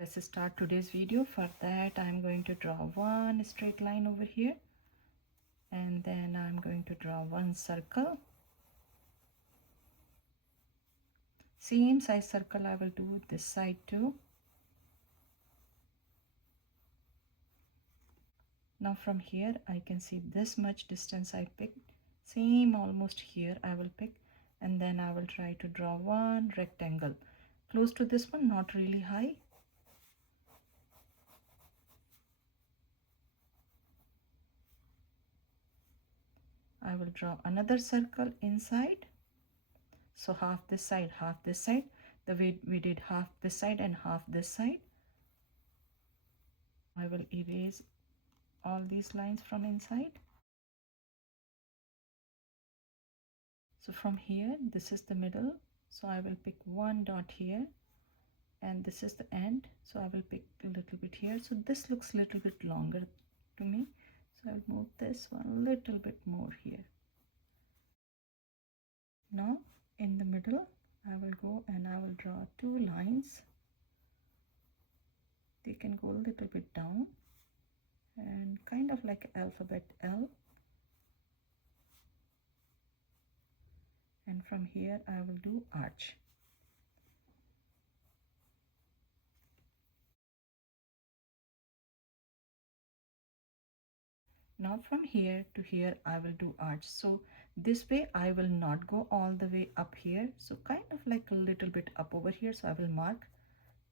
Let's start today's video. For that, I'm going to draw one straight line over here, and then I'm going to draw one circle. Same size circle I will do this side too. Now from here I can see this much distance I picked. Same almost here I will pick, and then I will try to draw one rectangle close to this one, not really high. I will draw another circle inside. So half this side, half this side. The way we did half this side and half this side. I will erase all these lines from inside. So from here, this is the middle. So I will pick one dot here, and this is the end. So I will pick a little bit here. So this looks a little bit longer to me. So I'll move this one a little bit more here. Now in the middle, I will go and I will draw two lines. They can go a little bit down and kind of like alphabet L. And from here I will do arch. Now from here to here I will do arch. So this way I will not go all the way up here. So kind of like a little bit up over here. So I will mark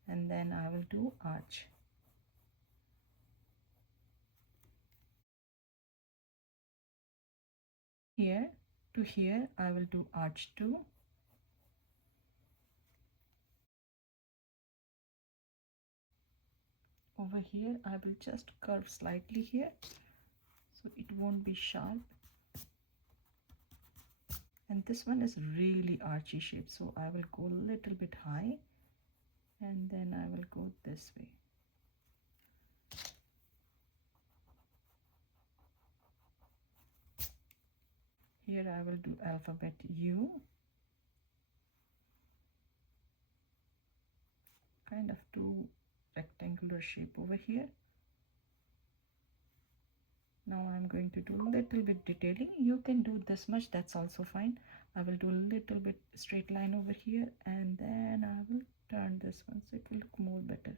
and then I will do arch. Here to here I will do arch too. Over here I will just curve slightly here, so it won't be sharp. And this one is really archy shape, so I will go a little bit high and then I will go this way. Here I will do alphabet U, kind of two rectangular shape over here. Now I'm going to do a little bit detailing. You can do this much, that's also fine. I will do a little bit straight line over here, and then I will turn this one so it will look more better.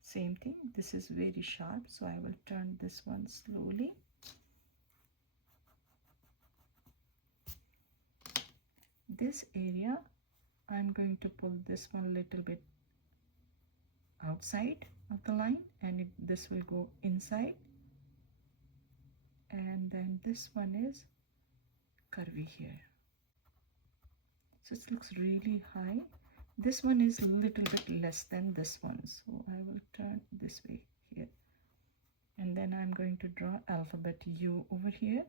Same thing, this is very sharp, so I will turn this one slowly. This area I'm going to pull this one a little bit outside of the line, and this will go inside, and then this one is curvy here, so it looks really high. This one is a little bit less than this one, so I will turn this way here, and then I'm going to draw alphabet U over here.